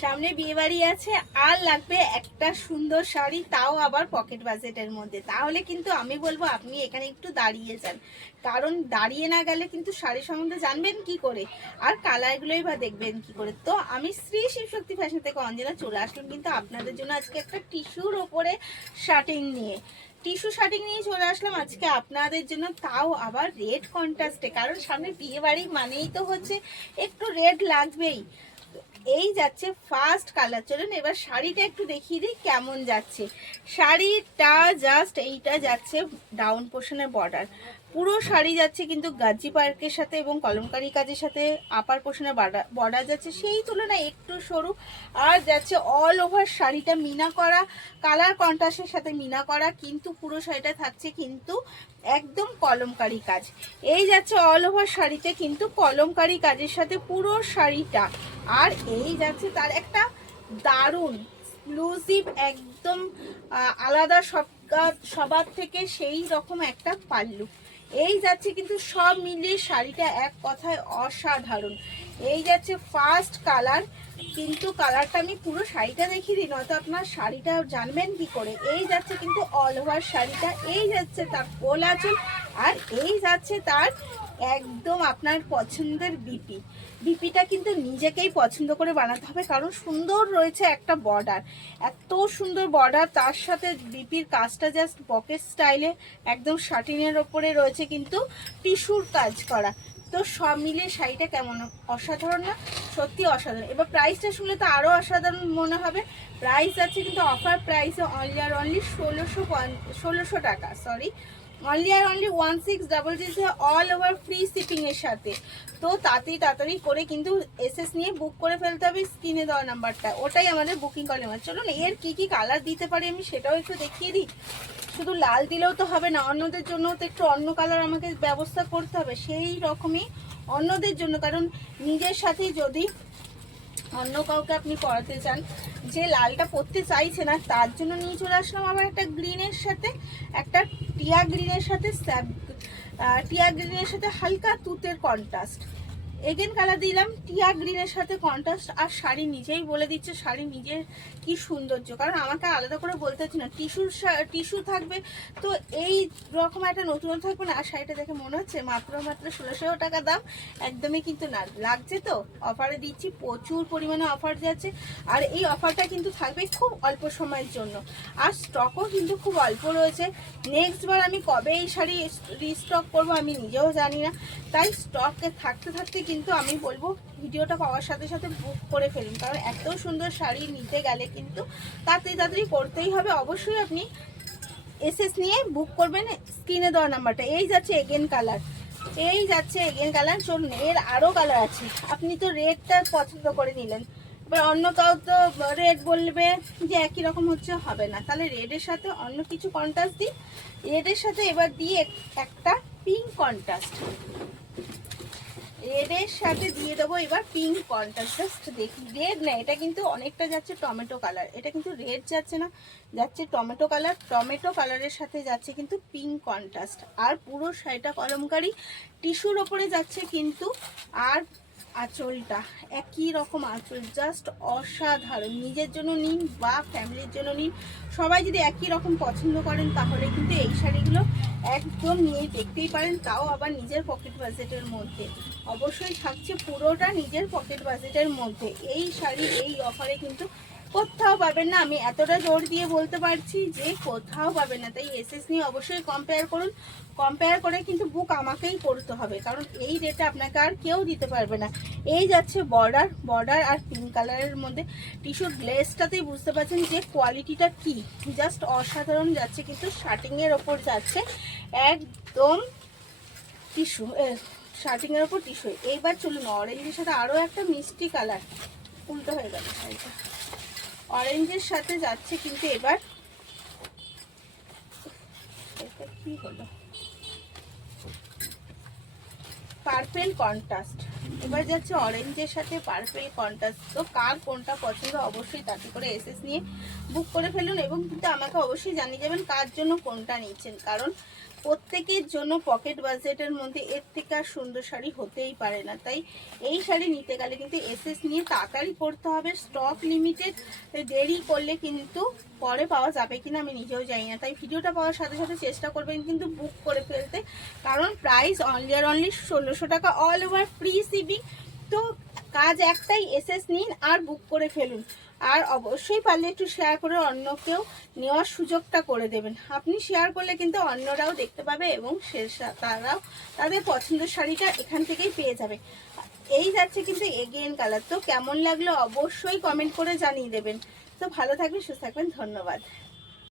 সামনে বিয়ে বাড়ি আছে আর লাগবে একটা সুন্দর শাড়ি, তাও আবার পকেট বাজেটের মধ্যে। তাহলে কিন্তু আমি বলবো আপনি এখানে একটু দাঁড়িয়ে যান, কারণ দাঁড়িয়ে না গেলে কিন্তু শাড়ি সম্বন্ধে জানবেন কি করে আর কালারগুলোই বা দেখবেন কি করে। তো আমি শ্রী শিবশক্তি ফ্যাশন থেকে অঞ্জনা চলে আসলাম কিন্তু আপনাদের জন্য আজকে একটা টিস্যুর ওপরে শার্টিং নিয়ে, টিস্যু শার্টিং নিয়ে চলে আসলাম আজকে আপনাদের জন্য, তাও আবার রেড কন্ট্রাস্টে। কারণ সামনে বিয়ে বাড়ি মানেই তো হচ্ছে একটু রেড লাগবেই। এই যাচ্ছে ফার্স্ট কালার। চলুন এবার শাড়িটা একটু দেখিয়ে দিই কেমন যাচ্ছে। শাড়িটা জাস্ট এইটা যাচ্ছে ডাউন পোর্শনের বর্ডার, পুরো শাড়ি যাচ্ছে কিন্তু গাজি পার্কের সাথে এবং কলমকারি কাজের সাথে আপার পোর্শনের বর্ডার যাচ্ছে সেই তুলনায় একটু সরু, আর যাচ্ছে অল ওভার শাড়িটা মিনা করা, কালার কন্ট্রাস্টের সাথে মিনা করা, কিন্তু পুরো শাড়িটা থাকছে কিন্তু একদম কলমকারি কাজ। এই যাচ্ছে অল ওভার শাড়িতে কিন্তু কলমকারি কাজের সাথে পুরো শাড়িটা। আর এই যাচ্ছে তার একটা দারুণ এক্সক্লুসিভ একদম আলাদা সবার থেকে সেই রকম একটা পাল্লু। এই যাচ্ছে কিন্তু সব মিলিয়ে শাড়িটা এক কথায় অসাধারণ। এই যাচ্ছে ফার্স্ট কালার, কিন্তু কালারটা আমি পুরো শাড়িটা দেখিয়ে দিই, নয়তো আপনার শাড়িটা জানবেন কি করে। এই যাচ্ছে কিন্তু অল ওভার শাড়িটা, এই যাচ্ছে তার কোল আঁচল, আর এই যাচ্ছে তার একদম আপনার পছন্দের বিপিটা কিন্তু নিজেকেই পছন্দ করে বানাতে হবে, কারণ সুন্দর রয়েছে একটা বর্ডার, এত সুন্দর বর্ডার, তার সাথে বিপির কাজটা জাস্ট পকেট স্টাইলে একদম শার্টিনের ওপরে রয়েছে কিন্তু টিস্যুর কাজ করা। তো সব মিলিয়ে শাড়িটা কেমন অসাধারণ না? সত্যি অসাধারণ। এবার প্রাইসটা শুনলে তো আরও অসাধারণ মনে হবে। প্রাইস আছে কিন্তু অফার প্রাইসে অনলি আর অনলি 1600 টাকা, সরি অনলি আর only 1600 all over free shipping এর সাথে। তো তাড়াতাড়ি করে কিন্তু এসএস নিয়ে বুক করে ফেলতে হবে, স্ক্রিনে দেওয়া নাম্বারটা, ওটাই আমাদের বুকিং কল নাম্বার। চলুন এর কি কি কালার দিতে পারি আমি সেটাও একটু দেখিয়ে দিই। শুধু লাল দিলেও তো হবে না, অন্যদের জন্য তো একটু অন্য কালার আমাকে ব্যবস্থা করতে হবে, সেই রকমই অন্যদের জন্য। কারণ নিজের সাথে যদি অন্য কাউকে আপনি পরাতে চান, যে লালটা পরতে চাইছে না, তার জন্য নিয়ে চলে আসলাম আবার একটা গ্রিনের সাথে, একটা টিয়া গ্রিনের সাথে হালকা তুতের কন্ট্রাস্ট। এগেন কালার দিলাম টিয়া গ্রিনের সাথে কন্ট্রাস্ট। আর শাড়ি নিজেই বলে দিচ্ছে শাড়ি নিজের কি সৌন্দর্য, কারণ আমাকে আলাদা করে বলতে হচ্ছে না। টিস্যু থাকবে তো এই রকম একটা নতুন থাকবে না। আর শাড়িটা দেখে মনে হচ্ছে মাত্র 1600 টাকা দাম, একদমই কিন্তু না। লাগছে তো অফারে দিচ্ছি, প্রচুর পরিমাণে অফার যাচ্ছে। আর এই অফারটা কিন্তু থাকবে খুব অল্প সময়ের জন্য, আর স্টকও কিন্তু খুব অল্প রয়েছে। নেক্সট বার আমি কবে এই শাড়ি রিস্টক করবো আমি নিজেও জানি না, তাই স্টকে থাকতে কিন্তু আমি বলবো ভিডিওটা পাওয়ার সাথে সাথে বুক করে ফেলুন, কারণ এত সুন্দর শাড়ি নিতে গেলে কিন্তু তাড়াতাড়ি করতেই হবে। অবশ্যই আপনি এসএস নিয়ে বুক করবেন, স্ক্রিনে দেওয়া নাম্বারটা। এই যাচ্ছে এগেন কালার, চলুন এর আরও কালার আছে। আপনি তো রেডটা পছন্দ করে নিলেন, এবার অন্য কাউ তো রেড বলবে যে একই রকম হচ্ছে, হবে না। তাহলে রেডের সাথে অন্য কিছু কন্ট্রাস্ট দিই। রেডের সাথে এবার দিই একটা পিঙ্ক কন্ট্রাস্ট, রেডের সাথে দিয়ে দেবো এবার পিঙ্ক কন্ট্রাস্ট। দেখি রেড না, এটা কিন্তু অনেকটা যাচ্ছে টমেটো কালার, এটা কিন্তু রেড যাচ্ছে না, যাচ্ছে টমেটো কালার। টমেটো কালারের সাথে যাচ্ছে কিন্তু পিঙ্ক কন্ট্রাস্ট, আর পুরো শাড়িটা কলমকারি টিস্যুর ওপরে যাচ্ছে কিন্তু। আর আঁচলটা একই রকম আঁচল, জাস্ট অসাধারণ। নিজের জন্য নিন বা ফ্যামিলির জন্য নিন, সবাই যদি একই রকম পছন্দ করেন তাহলে কিন্তু এই শাড়িগুলো একদম নিয়ে দেখতেই পারেন, তাও আবার নিজের পকেট বাজেটের মধ্যে। অবশ্যই থাকছে পুরোটা নিজের পকেট বাজেটের মধ্যে। এই শাড়ি এই অফারে কিন্তু কোথাও পাবেন না, আমি এতটা জোর দিয়ে বলতে পারছি যে কোথাও পাবেন না। তাই এসএস নিয়ে অবশ্যই কম্পেয়ার করুন, কম্পেয়ার করে কিন্তু বুক আমাকেই করতে হবে, কারণ এই রেটে আপনাকে আর কেউ দিতে পারবে না। এই যাচ্ছে বর্ডার আর পিঙ্ক কালারের মধ্যে টিস্যুর গ্লেসটাতেই বুঝতে পারছেন যে কোয়ালিটিটা কি, জাস্ট অসাধারণ যাচ্ছে কিন্তু শার্টিংয়ের ওপর যাচ্ছে একদম টিস্যু, শার্টিংয়ের ওপর টিস্যু। এইবার চলুন অরেঞ্জের সাথে আরও একটা মিষ্টি কালার, উল্টো হয়ে গেল শাড়িটা, অরেঞ্জের সাথে যাচ্ছে কিন্তু এবার কি হলো পার্পেল কন্ট্রাস্ট। এবার যাচ্ছে অরেঞ্জের সাথে পার্পেল কন্ট্রাস্ট। তো কার কোনটা পছন্দ অবশ্যই তাতে করে এসএস নিয়ে বুক করে ফেলুন, এবং কিন্তু আমাকে অবশ্যই জানিয়ে যাবেন কার জন্য কোনটা নিচ্ছেন, কারণ প্রত্যেকের জন্য পকেট বাজেটের মধ্যে এর থেকে আর সুন্দর শাড়ি হতেই পারে না। তাই এই শাড়ি নিতে গেলে কিন্তু এসএস নিয়ে তাড়াতাড়ি পড়তে হবে, স্টক লিমিটেড, দেরি করলে কিন্তু পরে পাওয়া যাবে কিনা আমি নিজেও জানি না। তাই ভিডিওটা পাওয়ার সাথে সাথে চেষ্টা করবেন কিন্তু বুক করে ফেলতে, কারণ প্রাইস অনলি আর অনলি 1600 টাকা, অল ওভার ফ্রি শিপিং। তো কাজ একটাই, এসএস নিন আর বুক করে ফেলুন। আর অবশ্যই পারলে একটু শেয়ার করে অন্যকেও নেওয়ার সুযোগটা করে দেবেন। আপনি শেয়ার করলে কিন্তু অন্যরাও দেখতে পাবে এবং তারাও তাদের পছন্দের শাড়িটা এখান থেকেই পেয়ে যাবে। এই যাচ্ছে কিন্তু এগেইন কালার। তো কেমন লাগলো অবশ্যই কমেন্ট করে জানিয়ে দেবেন। তো ভালো থাকবেন, সুস্থ থাকবেন, ধন্যবাদ।